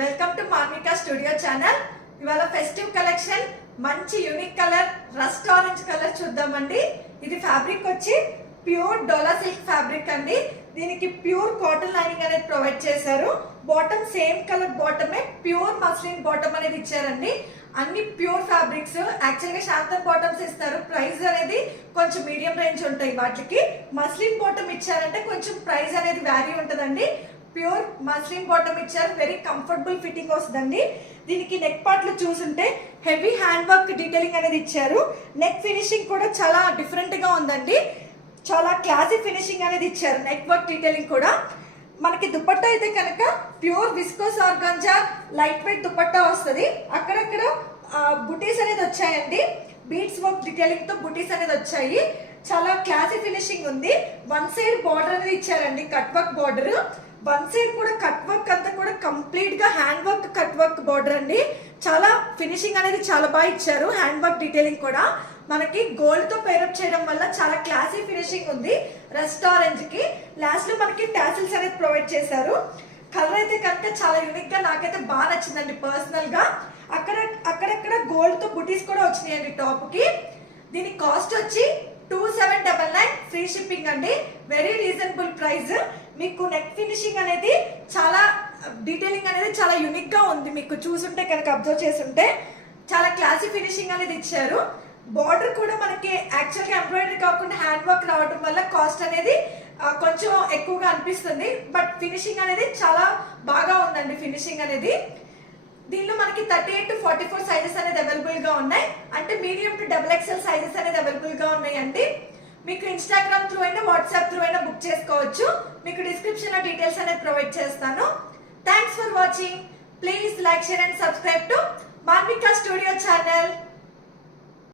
Welcome to Marmika studio channel. ఇవాళ festive collection మంచి unique colour rust orange colour చూద్దామండి. ఇది ఫ్యాబ్రిక్ వచ్చి ప్యూర్ డోలా సిల్క్ ఫ్యాబ్రిక్ అండి. దీనికి ప్యూర్ కాటన్ లైనింగ్ అనేది ప్రొవైడ్ చేశారు. బాటమ్ సేమ్ కలర్ బాటమే ప్యూర్ మస్లిన్ బాటమ్ అనేది ఇచ్చారండి. అన్ని ప్యూర్ ఫ్యాబ్రిక్స్. యాక్చువల్ గా శాంతన్ బాటమ్స్ ఇస్తారు. ప్రైస్ అనేది కొంచెం మీడియం రేంజ్ ఉంటాయి. వాటికి మస్లిన్ బాటమ్ ఇచ్చారంటే కొంచెం ప్రైస్ అనేది వ్యారీ ఉంటుందండి. ప్యూర్ మస్లిన్ బాటమ్ ఇచ్చారు. వెరీ కంఫర్టబుల్ ఫిట్టింగ్ వస్తుందండి. దీనికి నెక్ పార్ట్లు చూసుంటే హెవీ హ్యాండ్ వర్క్ డీటెయిలింగ్ అనేది ఇచ్చారు. నెక్ ఫినిషింగ్ కూడా చాలా డిఫరెంట్ గా ఉందండి. చాలా క్లాసీ ఫినిషింగ్ అనేది ఇచ్చారు. నెక్ వర్క్ డీటెయిలింగ్ కూడా. మనకి దుపట్టా అయితే కనుక pure viscose organza light weight dupatta వస్తుంది. అక్కడక్కడ బుటీస్ అనేది వచ్చాయండి. బీడ్స్ వర్క్ డీటెయిలింగ్ తో బుటీస్ అనేది వచ్చాయి. చాలా క్లాసీ ఫినిషింగ్ ఉంది. వన్ సైడ్ బార్డర్ అనేది ఇచ్చారండి, cut work border. One side కూడా కట్ వర్క్ అంతా కూడా కంప్లీట్ గా hand work cut work border అండి. చాలా ఫినిషింగ్ అనేది చాలా బాగా ఇచ్చారు. హ్యాండ్ వర్క్ డీటెయిలింగ్ కూడా మనకి గోల్డ్ తో పేరప్ చేయడం వల్ల చాలా క్లాసీ ఫినిషింగ్ ఉంది. రస్ట్ ఆరెంజ్ కి లాస్ట్ లో మనకి టాసిల్స్ అనేది ప్రొవైడ్ చేశారు. కలర్ అయితే కనుక చాలా యూనిక్ గా నాకైతే బాగా నచ్చిందండి పర్సనల్ గా. అక్కడక్కడ గోల్డ్ తో బుటీస్ కూడా వచ్చినాయండి టాప్ కి. దీని కాస్ట్ వచ్చి 2799 ఫ్రీ షిప్పింగ్ అండి. Very reasonable price. మీకు నెక్ ఫినిషింగ్ అనేది చాలా డీటెయిలింగ్ అనేది చాలా యూనిక్ గా ఉంది. మీకు చూసుంటే కనుక అబ్జర్వ్ చేస్తుంటే చాలా క్లాసీ ఫినిషింగ్ అనేది ఇచ్చారు. బార్డర్ కూడా మనకి యాక్చువల్ గా ఎంబ్రాయిడరీ కాకుండా హ్యాండ్ వర్క్ రావడం వల్ల కాస్ట్ అనేది కొంచెం ఎక్కువగా అనిపిస్తుంది. బట్ ఫినిషింగ్ అనేది చాలా బాగా ఉందండి. ఫినిషింగ్ అనేది దీనిలో మనకి 38 to 44 సైజెస్ అనేది అవైలబుల్ గా ఉన్నాయి. అంటే మీడియం టు XXL సైజెస్ అనేది అవైలబుల్ గా ఉన్నాయండి. మీకు ఇన్స్టాగ్రామ్ త్రూ అయినా వాట్సాప్ త్రూ అయినా బుక్ చేసుకోవచ్చు. మీకు డిస్క్రిప్షన్ లో డీటెయిల్స్ అనేది ప్రొవైడ్ చేస్తాను. Thanks for watching. Please like, share and subscribe to Marmika studio channel.